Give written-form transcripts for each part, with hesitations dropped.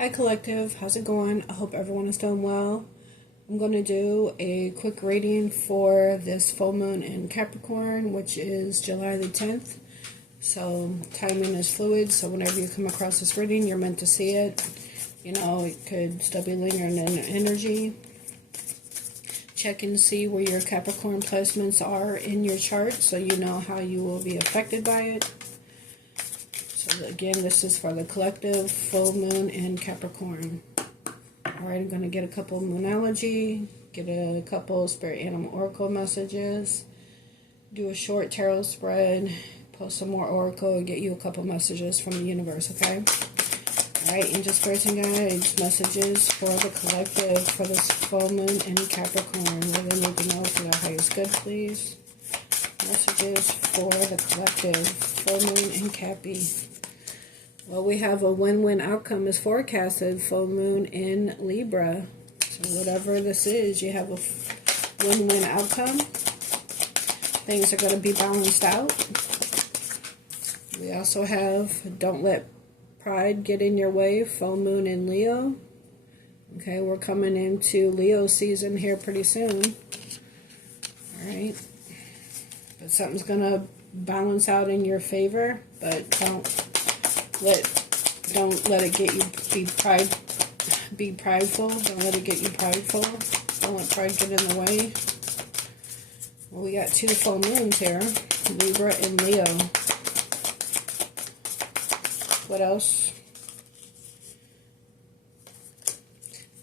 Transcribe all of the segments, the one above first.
Hi Collective, how's it going? I hope everyone is doing well. I'm going to do a quick reading for this full moon in Capricorn, which is July the 10th. So timing is fluid, so whenever you come across this reading, you're meant to see it. You know, it could still be lingering in energy. Check and see where your Capricorn placements are in your chart so you know how you will be affected by it. So again, this is for the collective, full moon in Capricorn. Alright, I'm going to get a couple Moonology, get a couple Spirit Animal Oracle messages, do a short tarot spread, post some more Oracle, and get you a couple messages from the universe, okay? Alright, Angel Spirits and Guides, messages for the collective for this full moon in Capricorn. What they need to know for their highest good, please. Messages for the collective, full moon in Cappy. Well, we have a win-win outcome is forecasted, full moon in Libra. So whatever this is, you have a win-win outcome. Things are going to be balanced out. We also have don't let pride get in your way, full moon in Leo. Okay, we're coming into Leo season here pretty soon. Alright. But something's going to balance out in your favor, but don't let it get you be prideful. Don't let it get you prideful. Don't let pride get in the way. Well, we got two full moons here, Libra and Leo. What else?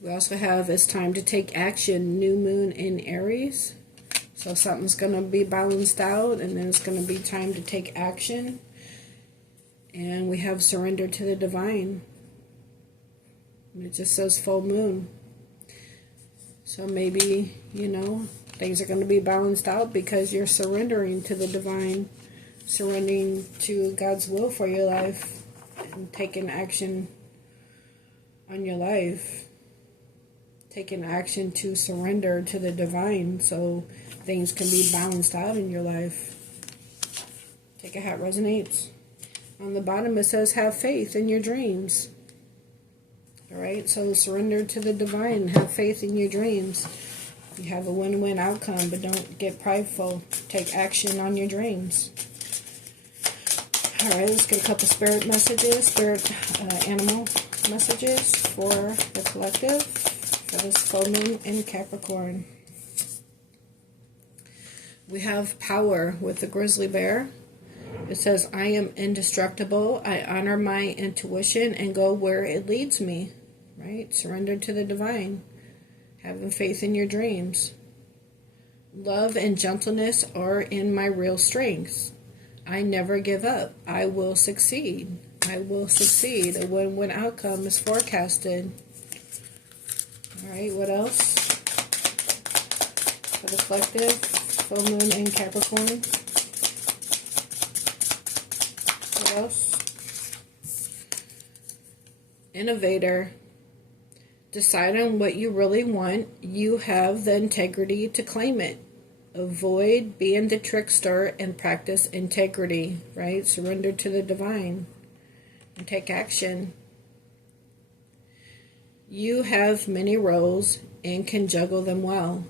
We also have it's time to take action, new moon in Aries. So something's going to be balanced out, and then it's going to be time to take action. And we have surrender to the divine. It just says full moon. So maybe, you know, things are going to be balanced out because you're surrendering to the divine, surrendering to God's will for your life, and taking action on your life. Taking action to surrender to the divine so things can be balanced out in your life. Take a hat, resonates. On the bottom it says have faith in your dreams. Alright, so surrender to the divine, have faith in your dreams. You have a win-win outcome, but don't get prideful. Take action on your dreams. Alright, let's get a couple spirit messages, animal messages for the collective for this full moon in Capricorn. We have power with the grizzly bear. It says, I am indestructible. I honor my intuition and go where it leads me. Right? Surrender to the divine. Having faith in your dreams. Love and gentleness are in my real strengths. I never give up. I will succeed. I will succeed. A win-win outcome is forecasted. Alright, what else? For the collective, full moon in Capricorn. What else? Innovator. Decide on what you really want. You have the integrity to claim it. Avoid being the trickster and practice integrity, right? Surrender to the divine and take action. You have many roles and can juggle them well.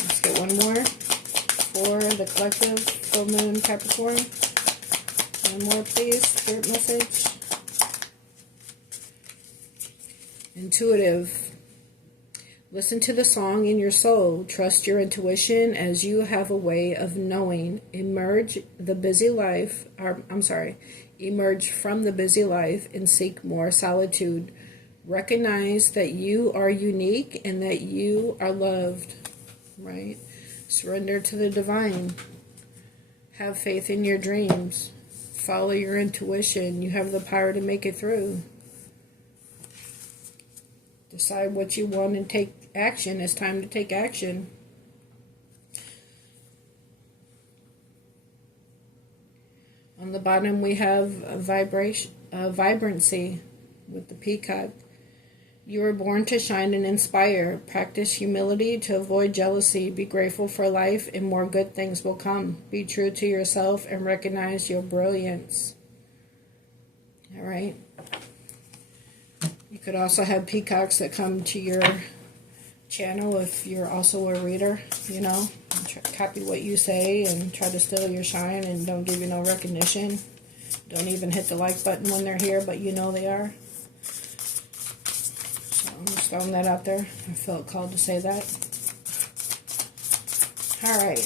Let's get one more for the collective, full moon Capricorn. One more, please. Spirit message. Intuitive. Listen to the song in your soul. Trust your intuition as you have a way of knowing. Emerge from the busy life and seek more solitude. Recognize that you are unique and that you are loved. Right? Surrender to the divine. Have faith in your dreams. Follow your intuition. You have the power to make it through. Decide what you want and take action. It's time to take action. On the bottom we have a vibrancy with the peacock. You were born to shine and inspire. Practice humility to avoid jealousy. Be grateful for life and more good things will come. Be true to yourself and recognize your brilliance. All right. You could also have peacocks that come to your channel if you're also a reader, you know. Copy what you say and try to steal your shine and don't give you no recognition. Don't even hit the like button when they're here, but you know they are. So I'm just throwing that out there. I felt called to say that. Alright,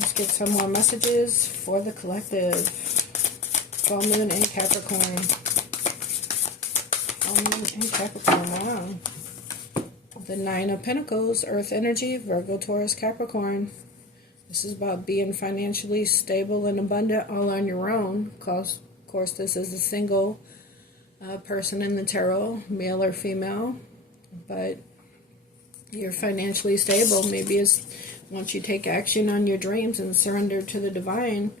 let's get some more messages for the collective. Full moon and Capricorn. Full moon and Capricorn, wow. The Nine of Pentacles, Earth energy, Virgo, Taurus, Capricorn. This is about being financially stable and abundant all on your own. Of course, this is a single person in the tarot, male or female. But you're financially stable. Maybe it's once you take action on your dreams and surrender to the divine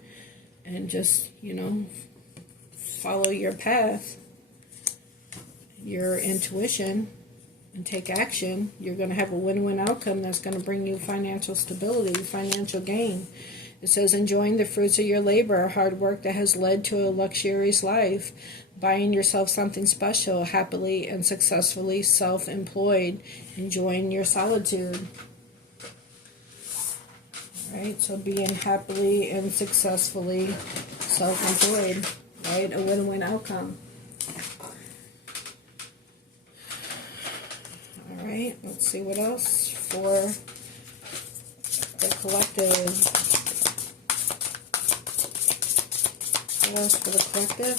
and just, you know, follow your path, your intuition, and take action, you're going to have a win-win outcome that's going to bring you financial stability, financial gain. It says, enjoying the fruits of your labor, hard work that has led to a luxurious life, buying yourself something special, happily and successfully self-employed, enjoying your solitude. All right, so being happily and successfully self-employed, right? A win-win outcome. Alright, let's see what else for the collective. What else for the collective?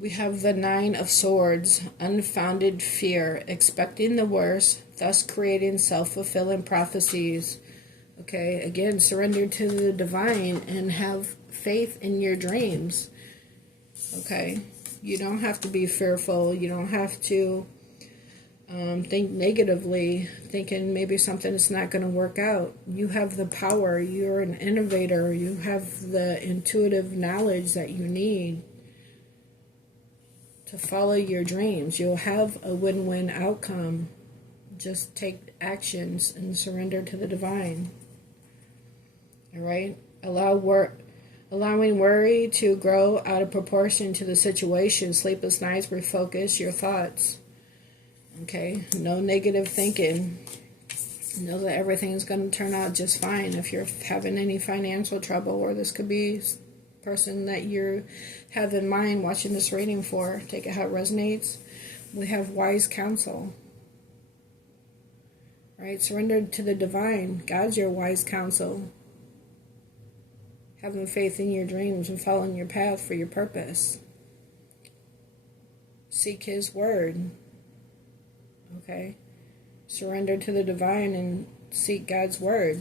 We have the Nine of Swords, unfounded fear, expecting the worst, thus creating self-fulfilling prophecies. Okay, again, surrender to the divine and have faith in your dreams. Okay, you don't have to be fearful. You don't have to think negatively, thinking maybe something is not going to work out. You have the power. You're an innovator. You have the intuitive knowledge that you need to follow your dreams. You'll have a win-win outcome. Just take actions and surrender to the divine. All right? Allowing worry to grow out of proportion to the situation. Sleepless nights, refocus your thoughts. Okay? No negative thinking. Know that everything's going to turn out just fine. If you're having any financial trouble, or this could be a person that you have in mind watching this reading for, take it how it resonates. We have wise counsel. Right? Surrender to the divine. God's your wise counsel. Having faith in your dreams and following your path for your purpose. Seek His word. Okay? Surrender to the divine and seek God's word.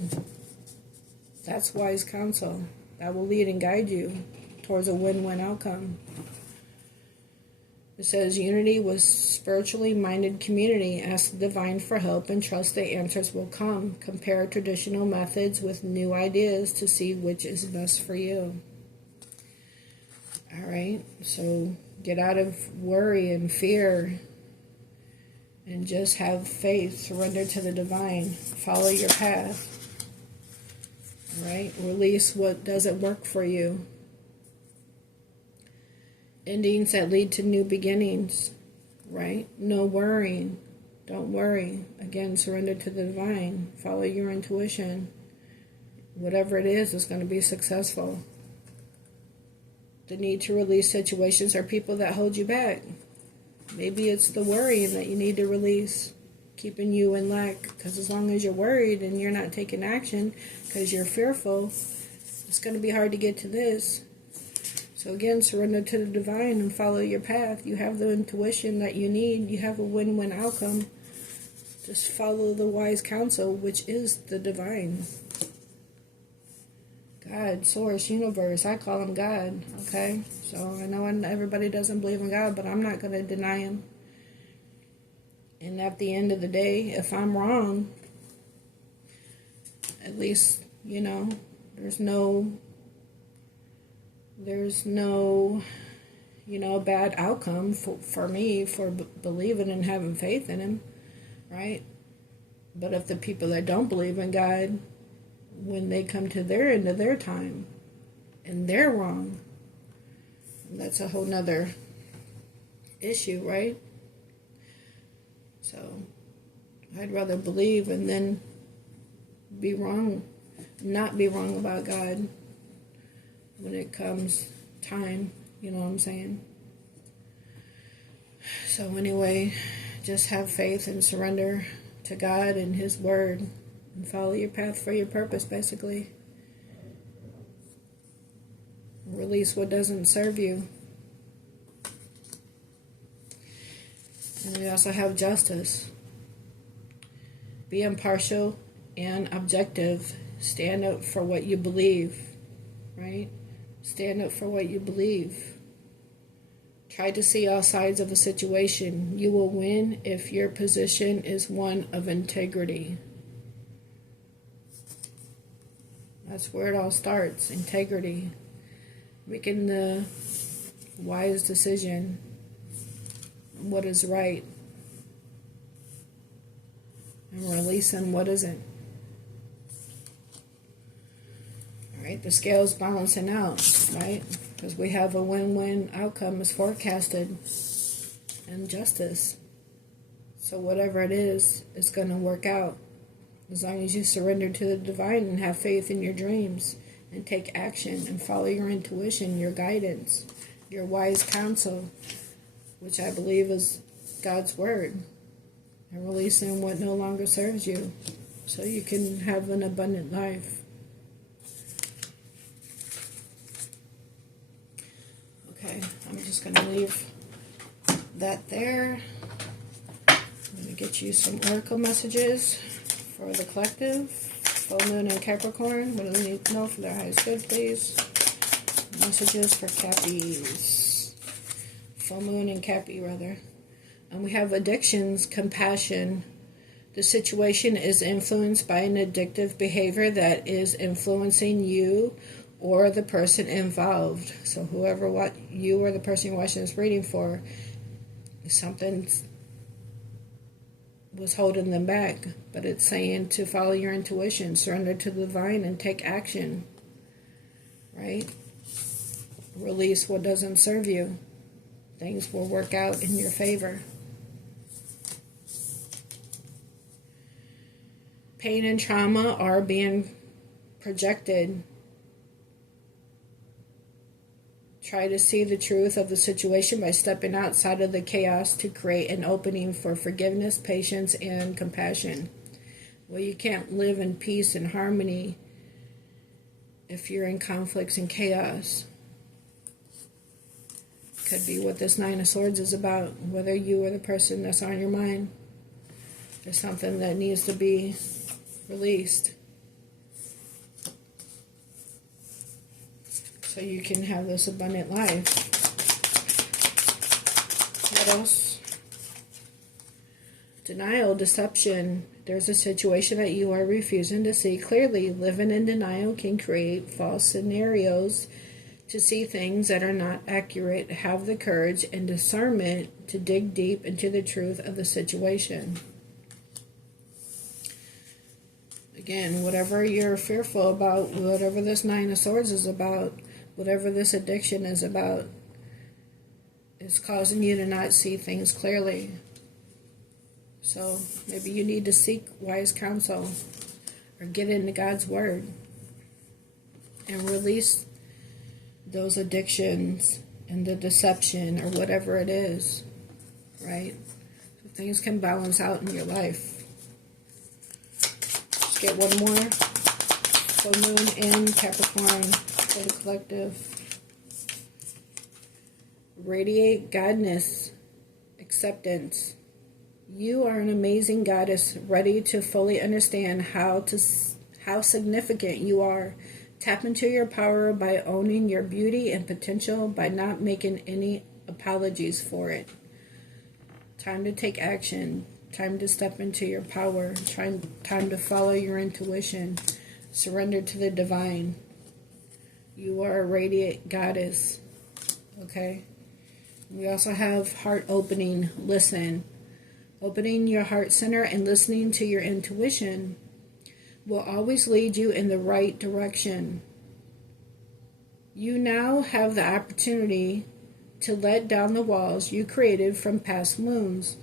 That's wise counsel. That will lead and guide you towards a win-win outcome. It says, unity with spiritually minded community. Ask the divine for help and trust the answers will come. Compare traditional methods with new ideas to see which is best for you. Alright, so get out of worry and fear and just have faith. Surrender to the divine. Follow your path. Alright, release what doesn't work for you. Endings that lead to new beginnings, right? No worrying. Don't worry. Again, surrender to the divine. Follow your intuition. Whatever it is going to be successful. The need to release situations or people that hold you back. Maybe it's the worrying that you need to release, keeping you in lack. Because as long as you're worried and you're not taking action because you're fearful, it's going to be hard to get to this. So again, surrender to the divine and follow your path. You have the intuition that you need. You have a win-win outcome. Just follow the wise counsel, which is the divine. God, source, universe. I call him God, okay? So I know everybody doesn't believe in God, but I'm not going to deny him. And at the end of the day, if I'm wrong, at least, you know, there's no There's no, bad outcome for me for believing and having faith in him, right? But if the people that don't believe in God, when they come to their end of their time and they're wrong, that's a whole nother issue, right? So I'd rather believe and then be wrong, not be wrong about God when it comes time, you know what I'm saying? So anyway, just have faith and surrender to God and His Word and follow your path for your purpose, basically. Release what doesn't serve you. And we also have justice. Be impartial and objective. Stand up for what you believe, right? Stand up for what you believe. Try to see all sides of a situation. You will win if your position is one of integrity. That's where it all starts, integrity. Making the wise decision, what is right, and releasing what isn't. Right? The scale's balancing out, right? Because we have a win-win outcome is forecasted and justice. So whatever it is, it's going to work out. As long as you surrender to the divine and have faith in your dreams and take action and follow your intuition, your guidance, your wise counsel, which I believe is God's word, and releasing what no longer serves you so you can have an abundant life. Okay, I'm just going to leave that there. I'm going to get you some oracle messages for the collective. Full moon and Capricorn. What do they need to know for their highest good, please? Messages for Cappies. Full moon and Cappy, rather. And we have addictions, compassion. The situation is influenced by an addictive behavior that is influencing you or the person involved. So whoever you or the person you're watching this reading for, something was holding them back. But it's saying to follow your intuition, surrender to the divine, and take action. Right? Release what doesn't serve you. Things will work out in your favor. Pain and trauma are being projected. Try to see the truth of the situation by stepping outside of the chaos to create an opening for forgiveness, patience, and compassion. Well, you can't live in peace and harmony if you're in conflicts and chaos. Could be what this Nine of Swords is about, whether you or the person that's on your mind. There's something that needs to be released so you can have this abundant life. What else? Denial, deception. There's a situation that you are refusing to see clearly. Living in denial can create false scenarios to see things that are not accurate. Have the courage and discernment to dig deep into the truth of the situation. Again, whatever you're fearful about, whatever this Nine of Swords is about, whatever this addiction is about, is causing you to not see things clearly. So maybe you need to seek wise counsel or get into God's Word and release those addictions and the deception or whatever it is, right? So things can balance out in your life. Let's get one more. Full moon in Capricorn for the collective. Radiate godness, acceptance. You are an amazing goddess, ready to fully understand how significant you are. Tap into your power by owning your beauty and potential, by not making any apologies for it. Time to take action. Time to step into your power. Time to follow your intuition. Surrender to the divine. You are a radiant goddess. Okay? We also have heart opening. Listen. Opening your heart center and listening to your intuition will always lead you in the right direction. You now have the opportunity to let down the walls you created from past moons.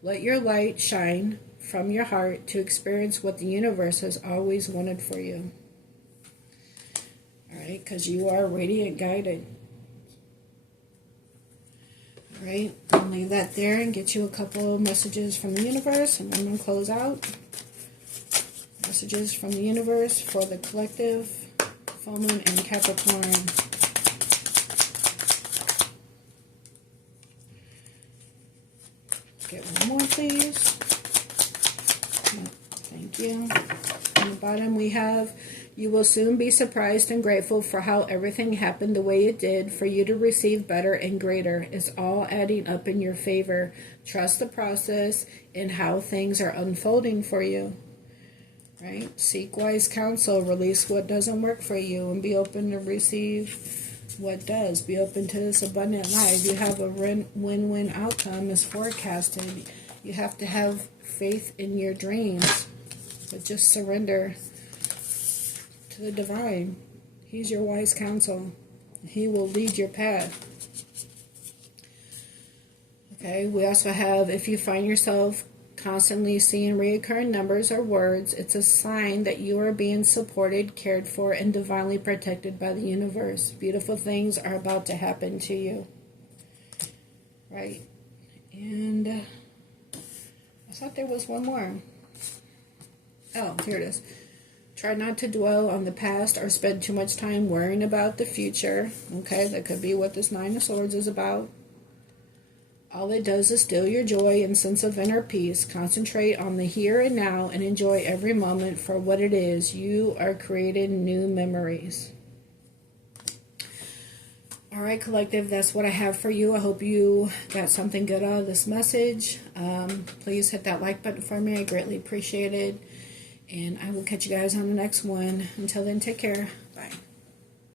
Let your light shine from your heart to experience what the universe has always wanted for you. Alright, because you are radiant guided. Alright, I'll leave that there and get you a couple of messages from the universe, and I'm going to close out. Messages from the universe for the collective, full moon, and Capricorn. Get one more, please. Thank you. On the bottom we have, you will soon be surprised and grateful for how everything happened the way it did for you to receive better and greater. It's all adding up in your favor. Trust the process and how things are unfolding for you. Right? Seek wise counsel. Release what doesn't work for you and be open to receive what does. Be open to this abundant life. You have a win-win outcome is forecasted. You have to have faith in your dreams, but just surrender to the divine. He's your wise counsel. He will lead your path. Okay, we also have, if you find yourself constantly seeing recurring numbers or words, it's a sign that you are being supported, cared for, and divinely protected by the universe. Beautiful things are about to happen to you. Right? And I thought there was one more. Oh, here it is. Try not to dwell on the past or spend too much time worrying about the future. Okay, that could be what this Nine of Swords is about. All it does is steal your joy and sense of inner peace. Concentrate on the here and now and enjoy every moment for what it is. You are creating new memories. Alright, collective, that's what I have for you. I hope you got something good out of this message. Please hit that like button for me. I greatly appreciate it. And I will catch you guys on the next one. Until then, take care. Bye.